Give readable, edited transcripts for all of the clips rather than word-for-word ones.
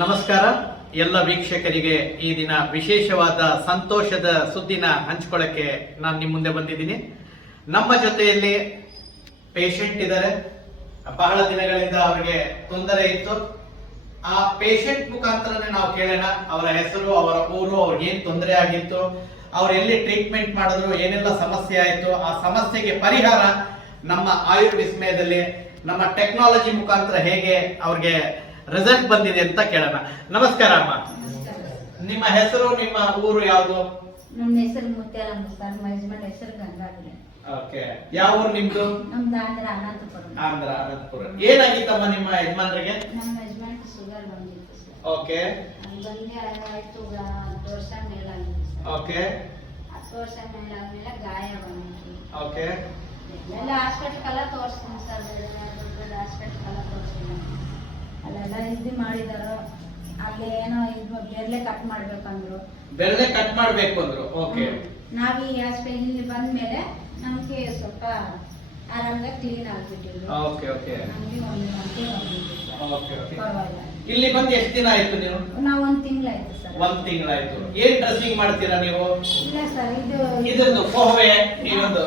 ನಮಸ್ಕಾರ ಎಲ್ಲ ವೀಕ್ಷಕರಿಗೆ. ಈ ದಿನ ವಿಶೇಷವಾದ ಸಂತೋಷದ ಸುದ್ದಿನ ಹಂಚ್ಕೊಳ್ಳಕ್ಕೆ ನಾನು ನಿಮ್ಮ ಮುಂದೆ ಬಂದಿದ್ದೀನಿ. ನಮ್ಮ ಜೊತೆಯಲ್ಲಿ ಪೇಷಂಟ್ ಇದ್ದಾರೆ. ಬಹಳ ದಿನಗಳಿಂದ ಅವರಿಗೆ ತೊಂದರೆ ಇತ್ತು. ಆ ಪೇಷಂಟ್ ಮುಖಾಂತರನೇ ನಾವು ಕೇಳೋಣ ಅವರ ಹೆಸರು, ಅವರ ಊರು, ಅವ್ರಿಗೆ ಏನ್ ತೊಂದರೆ ಆಗಿತ್ತು, ಅವ್ರು ಎಲ್ಲಿ ಟ್ರೀಟ್ಮೆಂಟ್ ಮಾಡಿದ್ರು, ಏನೆಲ್ಲ ಸಮಸ್ಯೆ ಆಯ್ತು, ಆ ಸಮಸ್ಯೆಗೆ ಪರಿಹಾರ ನಮ್ಮ ಆಯುರ್ವಿಸ್ಮಯದಲ್ಲಿ ನಮ್ಮ ಟೆಕ್ನಾಲಜಿ ಮುಖಾಂತರ ಹೇಗೆ ಅವ್ರಿಗೆ ರಿಸಲ್ಟ್ ಬಂದಿದೆ ಅಂತ ಕೇಳೋಣ. ನಮಸ್ಕಾರ ಅಮ್ಮ. ನಿಮ್ಮ ಹೆಸರು, ನಿಮ್ಮ ಊರು ಯಾವುದು? ನಮ್ಮ ಹೆಸರು ಮುತ್ಯಾಲಮ್ಮ ಸರ್. ನಮ್ಮ ಯಜಮಾನ್ ಹೆಸರು ಗಂಗಾಧರ. ಓಕೆ. ಯಾವ ಊರು ನಿಮ್ದು? ನಮ್ದು ಆಂಧ್ರ ಅನಂತಪುರ. ಆಂಧ್ರ ಅನಂತಪುರ. ಏನಾಗಿತ್ತಮ್ಮ ನಿಮ್ಮ ಯಜಮಾನ್ರಿಗೆ? ನಮ್ಮ ಯಜಮಾನ್ ಶುಗರ್ ಬಂದಿತ್ತು ಸರ್. ಓಕೆ. ಬಂದೇ ಆಯ್ತು 10 ವರ್ಷ ಮೇಲಾಗಿದೆ ಸರ್. ಓಕೆ. 10 ವರ್ಷ ಮೇಲಾದ್ಮೇಲೆ ಗಾಯ ಬಂದಿತ್ತು. ಓಕೆ. ಎಲ್ಲ ಹಾಸ್ಪಿಟಲ್ಗೆಲ್ಲ ತೋರಿಸ್ತೀನಿ ಸರ್. ದೊಡ್ಡ ಹಾಸ್ಪಿಟಲ್ಗೆಲ್ಲ ತೋರಿಸ್ತೀನಿ. ಅಲ್ಲೆಲ್ಲ ಇದು ಮಾಡಿದಾರೋ, ಅಲ್ಲಿ ಏನೋ ಇದು ಬೆರಳೆ ಕಟ್ ಮಾಡ್ಬೇಕಂದ್ರು. ಬೆರಳೆ ಕಟ್ ಮಾಡ್ಬೇಕು ಅಂದ್ರು. ಓಕೆ. ನಾವು ಈ ಹಾಸ್ಪಿಟಲ್ ಬಂದ್ಮೇಲೆ ನಮ್ಗೆ ಸ್ವಲ್ಪ ಆರಾಮಾಗಿ ಕ್ಲೀನ್ ಆಗ್ಬಿಟ್ಟಿದ್ರು. ಓಕೆ. ಓಕೆ. ನಮ್ಗೆ 1 ಗಂಟೆ ಬಂದಿತ್ತು ಸರ್. ಓಕೆ. ಓಕೆ. ಪರವಾಗಿಲ್ಲ. ಇಲ್ಲಿ ಬಂದು ಎಷ್ಟು ದಿನ ಆಯ್ತು ನೀವು? ನಾವು 1 ತಿಂಗಳಾಯ್ತು ಸರ್. 1 ತಿಂಗಳಾಯ್ತು. ಏನ್ ಡ್ರೆಸ್ಸಿಂಗ್ ಮಾಡ್ತೀರಾ ನೀವು? ಇಲ್ಲ ಸರ್, ಇದೊಂದು ಫೋಹವೆ ನೀವೊಂದು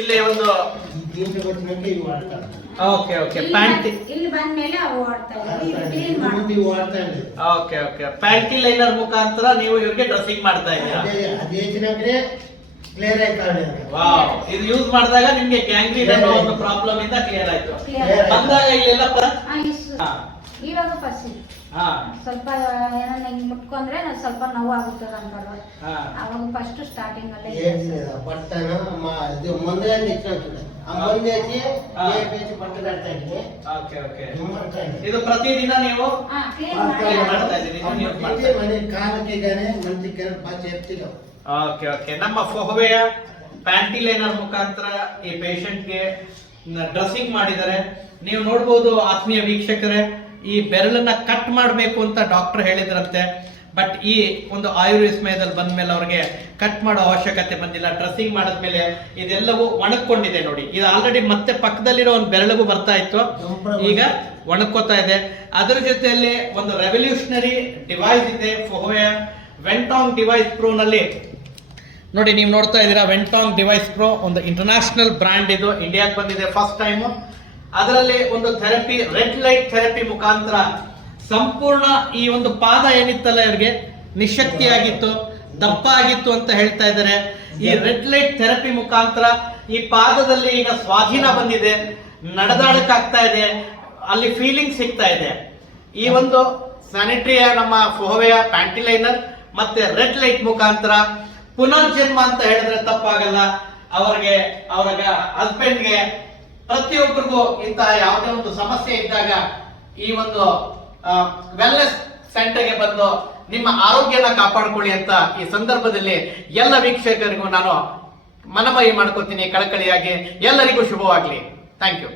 ಇಲ್ಲಿ ಒಂದು ಓಕೆ. ಓಕೆ. ಪ್ಯಾಂಟಿ ಇಲ್ಲಿ ಬಂದ್ಮೇಲೆ ಓಡ್ತಾ ಕ್ಲೀನ್ ಮಾಡ್ತೀವಿ. ಓಕೆ. ಓಕೆ. ಪ್ಯಾಂಟಿ ಲೈನರ್ ಮುಖಾಂತರ ನೀವು ಇವ್ರಿಗೆ ಡ್ರೆಸ್ಸಿಂಗ್ ಮಾಡ್ತಾ ಇದ್ದೀರಾ? ವಾವ್. ಇದು ಯೂಸ್ ಮಾಡಿದಾಗ ನಿಮ್ಗೆ ಗ್ಯಾಂಗ್ರೀನ್ ಅನ್ನೋ ಒಂದು ಪ್ರಾಬ್ಲಮ್ ಇಂದ ಕ್ಲಿಯರ್ ಆಯ್ತು. ಬಂದಾಗ ಇಲ್ಲೆಲ್ಲ ಇವಾಗ ಫಸ್ಟ್ ಸ್ವಲ್ಪ ಏನೋ ಹಿಂಗ್ ಮುಟ್ಕೊಂಡ್ರೆ ಸ್ವಲ್ಪ ನೋವು ಆಗುತ್ತದೆ ಅಂತಾರ. ಅವಾಗ ಫಸ್ಟ್ ಸ್ಟಾರ್ಟಿಂಗ್ ಅಲ್ಲೇ ಇದು ಪ್ರತಿದಿನ ನೀವು ಓಕೆ. ಓಕೆ. ನಮ್ಮ ಫೋಹವೆಯ ಪ್ಯಾಂಟಿ ಲೈನರ್ ಮುಖಾಂತರ ಈ ಪೇಷಂಟ್ಗೆ ಡ್ರೆಸ್ಸಿಂಗ್ ಮಾಡಿದ್ದಾರೆ. ನೀವು ನೋಡ್ಬೋದು ಆತ್ಮೀಯ ವೀಕ್ಷಕರೇ, ಈ ಬೆರಳನ್ನ ಕಟ್ ಮಾಡಬೇಕು ಅಂತ ಡಾಕ್ಟರ್ ಹೇಳಿದ್ರಂತೆ. ಬಟ್ ಈ ಒಂದು ಆಯುರ್ವಿಸ್ಮಯದಲ್ಲಿ ಬಂದ್ಮೇಲೆ ಅವ್ರಿಗೆ ಕಟ್ ಮಾಡೋ ಅವಶ್ಯಕತೆ ಬಂದಿಲ್ಲ. ಡ್ರೆಸ್ಸಿಂಗ್ ಮಾಡಿದ್ಮೇಲೆ ಇದೆಲ್ಲವೂ ಒಣಕೊಂಡಿದೆ ನೋಡಿ. ಇದು ಆಲ್ರೆಡಿ ಮತ್ತೆ ಪಕ್ಕದಲ್ಲಿರೋ ಒಂದು ಬೆರಳಿಗೂ ಬರ್ತಾ ಇತ್ತು, ಈಗ ಒಣಕೋತಾ ಇದೆ. ಅದರ ಜೊತೆಯಲ್ಲಿ ಒಂದು ರೆವಲ್ಯೂಷನರಿ ಡಿವೈಸ್ ಇದೆ, ಫೋಹವೆಯ ವೆಂಟಾಂಗ್ ಡಿವೈಸ್ ಪ್ರೋ ನಲ್ಲಿ ನೋಡಿ. ನೀವು ನೋಡ್ತಾ ಇದ್ದೀರಾ ವೆಂಟಾಂಗ್ ಡಿವೈಸ್ ಪ್ರೋ, ಒಂದು ಇಂಟರ್ನ್ಯಾಷನಲ್ ಬ್ರ್ಯಾಂಡ್. ಇದು ಇಂಡಿಯಾಕ್ಕೆ ಬಂದಿದೆ ಫಸ್ಟ್ ಟೈಮು. ಅದರಲ್ಲಿ ಒಂದು ಥೆರಪಿ, ರೆಡ್ ಲೈಟ್ ಥೆರಪಿ ಮುಖಾಂತರ ಸಂಪೂರ್ಣ ಈ ಒಂದು ಪಾದ ಏನಿತ್ತಲ್ಲ ಇವ್ರಿಗೆ ನಿಶಕ್ತಿಯಾಗಿತ್ತು, ದಪ್ಪ ಆಗಿತ್ತು ಅಂತ ಹೇಳ್ತಾ ಇದ್ದಾರೆ. ಈ ರೆಡ್ ಲೈಟ್ ಥೆರಪಿ ಮುಖಾಂತರ ಈ ಪಾದದಲ್ಲಿ ಈಗ ಸ್ವಾಧೀನ ಬಂದಿದೆ, ನಡೆದಾಡಕ್ಕಾಗ್ತಾ ಇದೆ, ಅಲ್ಲಿ ಫೀಲಿಂಗ್ ಸಿಗ್ತಾ ಇದೆ. ಈ ಒಂದು ಸ್ಯಾನಿಟರಿಯ ನಮ್ಮ ಫೋಹವೆಯ ಪ್ಯಾಂಟಿ ಲೈನರ್ ಮತ್ತೆ ರೆಡ್ ಲೈಟ್ ಮುಖಾಂತರ ಪುನರ್ಜನ್ಮ ಅಂತ ಹೇಳಿದ್ರೆ ತಪ್ಪಾಗಲ್ಲ. ಅವರ ಹಸ್ಬೆಂಡ್ಗೆ, ಪ್ರತಿಯೊಬ್ಬರಿಗೂ ಇಂತಹ ಯಾವುದೇ ಒಂದು ಸಮಸ್ಯೆ ಇದ್ದಾಗ ಈ ಒಂದು ವೆಲ್ನೆಸ್ ಸೆಂಟರ್ಗೆ ಬಂದು ನಿಮ್ಮ ಆರೋಗ್ಯನ ಕಾಪಾಡಿಕೊಳ್ಳಿ ಅಂತ ಈ ಸಂದರ್ಭದಲ್ಲಿ ಎಲ್ಲ ವೀಕ್ಷಕರಿಗೂ ನಾನು ಮನವಿ ಮಾಡ್ಕೊತೀನಿ ಕಳಕಳಿಯಾಗಿ. ಎಲ್ಲರಿಗೂ ಶುಭವಾಗಲಿ. Thank you.